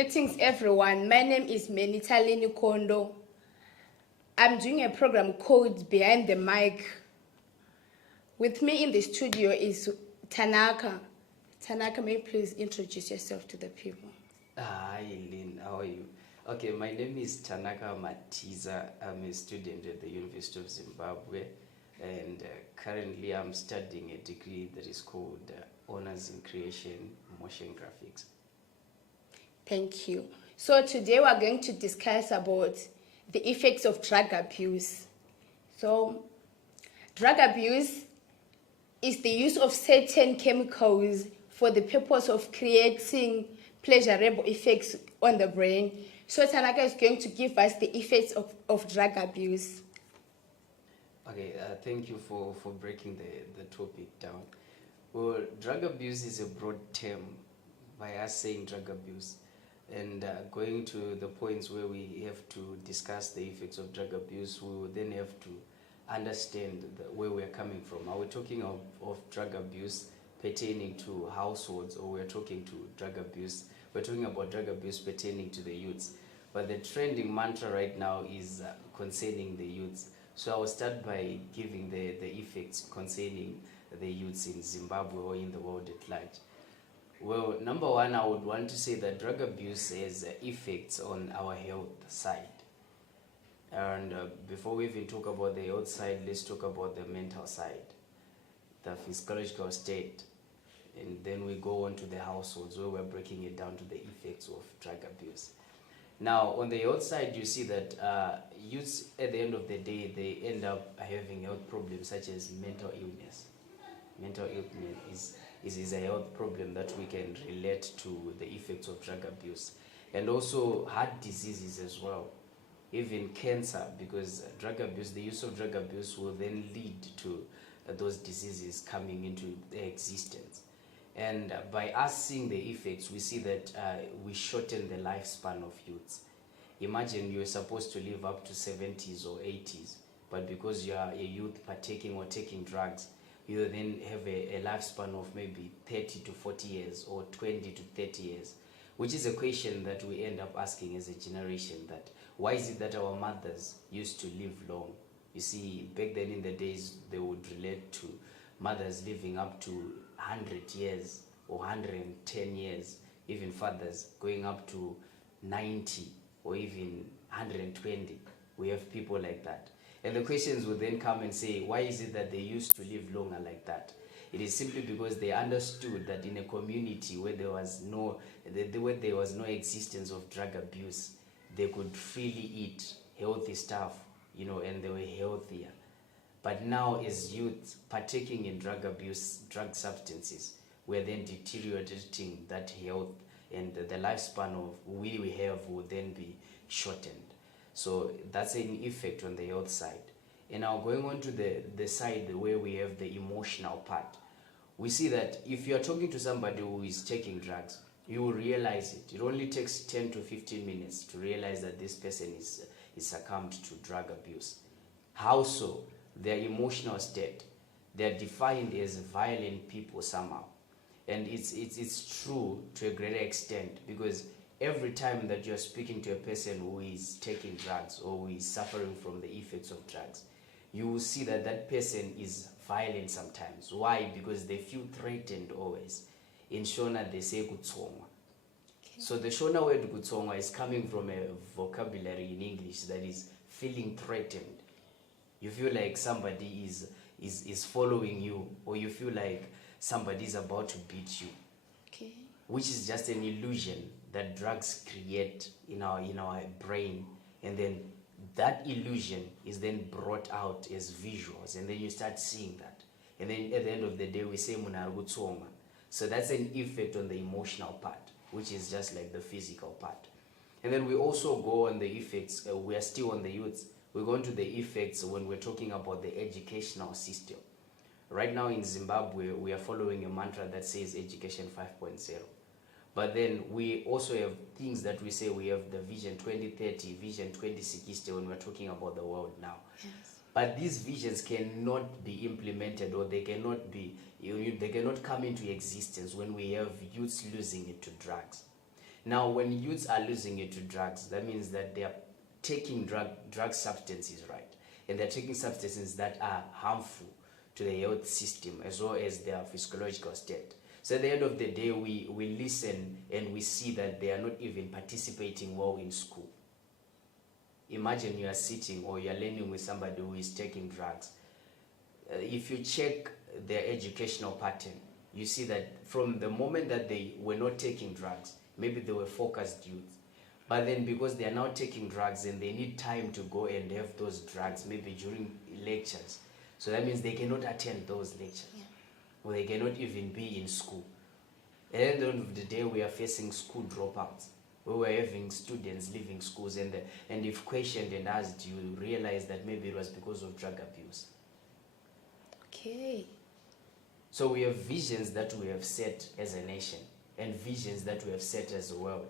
Greetings everyone, my name is Menitalini Kondo. I'm doing a program called Behind the Mic. With me in the studio is Tanaka. Tanaka, may you please introduce yourself to the people? Hi Lynn, how are you? Okay, my name is Tanaka Matiza. I'm a student at the University of Zimbabwe, and currently I'm studying a degree that is called Honors in Creation Motion Graphics. Thank you. So today we're going to discuss about the effects of drug abuse. So drug abuse is the use of certain chemicals for the purpose of creating pleasurable effects on the brain. So Tanaka is going to give us the effects of drug abuse. Okay, thank you for breaking the topic down. Well, drug abuse is a broad term by us saying drug abuse. And going to the points where we have to discuss the effects of drug abuse, we will then have to understand where we're coming from. Are we talking of drug abuse pertaining to households, or we're talking to drug abuse? We're talking about drug abuse pertaining to the youths. But the trending mantra right now is concerning the youths. So I will start by giving the effects concerning the youths in Zimbabwe or in the world at large. Well, number one, I would want to say that drug abuse has effects on our health side. And before we even talk about the health side, let's talk about the mental side, the physiological state. And then we go on to the households where we're breaking it down to the effects of drug abuse. Now, on the health side, you see that youths, at the end of the day, they end up having health problems such as mental illness. Mental illness is a health problem that we can relate to the effects of drug abuse. And also heart diseases as well, even cancer, because drug abuse, the use of drug abuse will then lead to those diseases coming into existence. And by us seeing the effects, we see that we shorten the lifespan of youths. Imagine you're supposed to live up to 70s or 80s, but because you are a youth partaking or taking drugs, you then have a lifespan of maybe 30 to 40 years or 20 to 30 years, which is a question that we end up asking as a generation, that why is it that our mothers used to live long? You see, back then in the days, they would relate to mothers living up to 100 years or 110 years, even fathers going up to 90 or even 120. We have people like that. And the questions will then come and say, why is it that they used to live longer like that? It is simply because they understood that in a community where there was no existence of drug abuse, they could freely eat healthy stuff, and they were healthier. But now, as youth partaking in drug abuse, drug substances, we're then deteriorating that health, and the lifespan of we have will then be shortened. So that's an effect on the health side. And now going on to the side where we have the emotional part, we see that if you're talking to somebody who is taking drugs, you will realize it. It only takes 10 to 15 minutes to realize that this person is succumbed to drug abuse. How so? Their emotional state. They're defined as violent people somehow. And it's true to a greater extent, because every time that you're speaking to a person who is taking drugs or who is suffering from the effects of drugs, you will see that that person is violent sometimes. Why? Because they feel threatened always. In Shona, they say kutsongwa. Okay. So the Shona word kutsongwa is coming from a vocabulary in English that is feeling threatened. You feel like somebody is following you, or you feel like somebody is about to beat you. Okay. Which is just an illusion that drugs create in our brain, and then that illusion is then brought out as visuals, and then you start seeing that, and then at the end of the day we say munargutsonga. So that's an effect on the emotional part, which is just like the physical part. And then we also go on the effects. We are still on the youths. We go into the effects when we're talking about the educational system. Right now in Zimbabwe, we are following a mantra that says Education 5.0. But then we also have things that we say. We have the Vision 2030, Vision 2060 when we're talking about the world now. Yes. But these visions cannot be implemented, or they cannot come into existence when we have youths losing it to drugs. Now, when youths are losing it to drugs, that means that they are taking drug substances, right? And they're taking substances that are harmful to the health system as well as their physiological state. So at the end of the day, we listen and we see that they are not even participating well in school. Imagine you are sitting or you are learning with somebody who is taking drugs. If you check their educational pattern, you see that from the moment that they were not taking drugs, maybe they were focused youth. But then because they are now taking drugs and they need time to go and have those drugs, maybe during lectures. So that means they cannot attend those lectures. Yeah. Or they cannot even be in school. At the end of the day, we are facing school dropouts. We were having students leaving schools, and if questioned and asked, you realize that maybe it was because of drug abuse. Okay. So we have visions that we have set as a nation and visions that we have set as a world.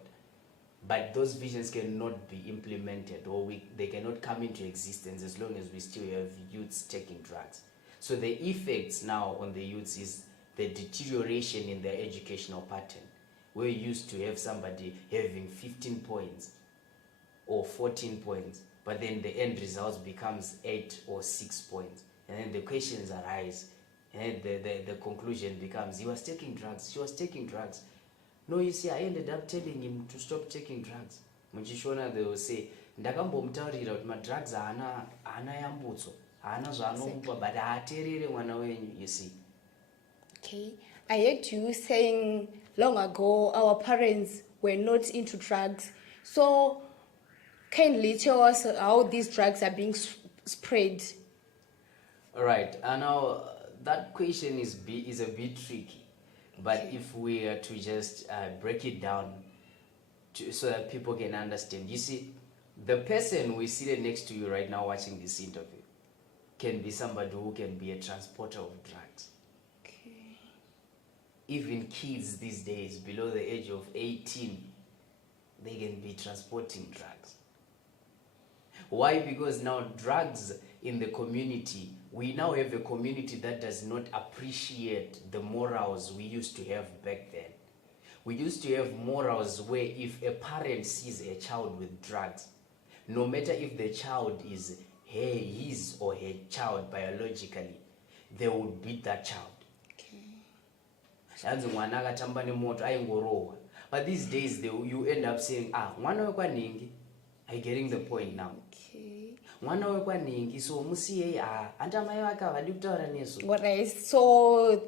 But those visions cannot be implemented, or they cannot come into existence as long as we still have youths taking drugs. So the effects now on the youths is the deterioration in their educational pattern. We're used to have somebody having 15 points or 14 points, but then the end result becomes 8 or 6 points. And then the questions arise, and the conclusion becomes, he was taking drugs, she was taking drugs. No, you see, I ended up telling him to stop taking drugs. Muchishona, they will say, ndakambomutaurira kuti madrugs haana yambutso, haana zvaanokupa, but haateerere mwana wenyu, you see. Okay. I heard you saying long ago our parents were not into drugs. So kindly tell us how these drugs are being spread. All right, and now that question is a bit tricky. But Okay. if we are to just break it down so that people can understand. You see, the person we seated next to you right now watching this interview can be somebody who can be a transporter of drugs. Okay. Even kids these days below the age of 18, they can be transporting drugs. Why? Because now drugs in the community, we now have a community that does not appreciate the morals we used to have back then. We used to have morals where if a parent sees a child with drugs, no matter if the child is his or her child biologically, they would beat that child. Okay. But these days you end up saying, mwana wekwaningi. Are you getting the point now? Okay. Mwana wekwaningi, so musiye antamai wake avadi kutaura nesu. Alright, so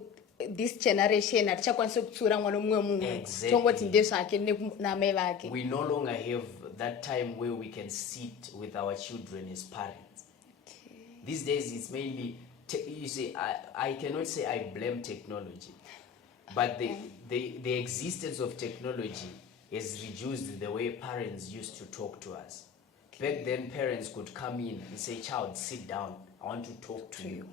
this generation hatichakwanisa kutsura mwana mumwe mumwe. Exactly. Tongoti ndezvake namai vake. We no longer have that time where we can sit with our children as parents. Okay. These days it's mainly, you see, I cannot say I blame technology, but the existence of technology has reduced the way parents used to talk to us. Back then, parents could come in and say, child, sit down. I want to talk to you.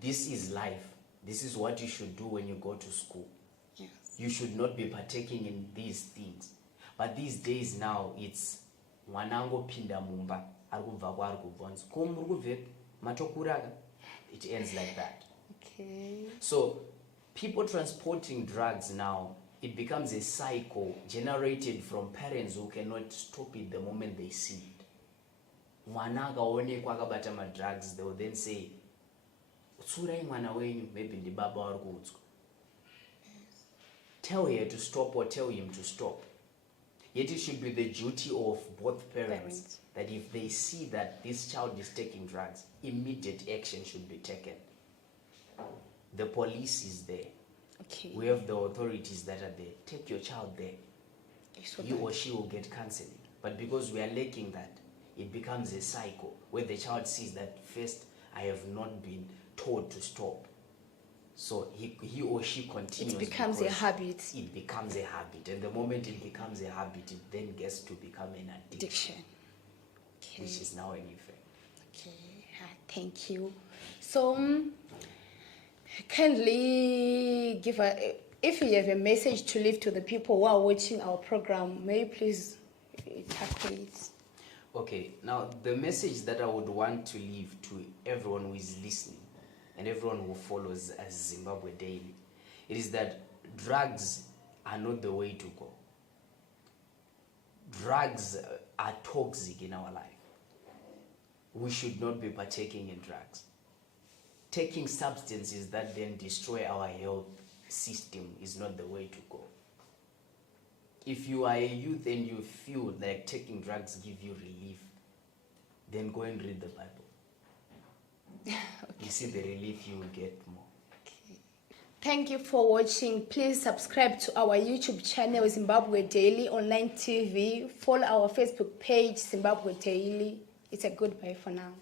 This is life. This is what you should do when you go to school. Yes. You should not be partaking in these things. But these days now, it's mwanango pinda mumba, arikubva kwarikubvonza. Ko muri kubvepi? Matokuraka? It ends like that. Okay. So people transporting drugs now, it becomes a cycle generated from parents who cannot stop it the moment they see it. Mwana akaonekwa akabata madrugs, they will then say, tsurai mwana wenyu, maybe ndi baba wari kuudzwa. Tell her to stop or tell him to stop. Yet it should be the duty of both parents that if they see that this child is taking drugs, immediate action should be taken. The police is there. Okay. We have the authorities that are there. Take your child there. So You or she will get counseling. But because we are lacking that, it becomes a cycle where the child sees that first, I have not been told to stop. So he or she continues. it becomes a because habit. It becomes a habit. And the moment it becomes a habit, it then gets to become an addiction, Okay. which is now an effect. Okay. Thank you. So, kindly give if you have a message to leave to the people who are watching our program, may you please tackle it. Okay, now the message that I would want to leave to everyone who is listening and everyone who follows as Zimbabwe Daily, it is that drugs are not the way to go. drugs are toxic in our life. We should not be partaking in drugs. Taking substances that then destroy our health system is not the way to go. If you are a youth and you feel like taking drugs give you relief, then go and read the Bible. Okay. You see the relief you will get more. Thank you for watching. Please subscribe to our YouTube channel, Zimbabwe Daily Online TV. Follow our Facebook page, Zimbabwe Daily. It's a goodbye for now.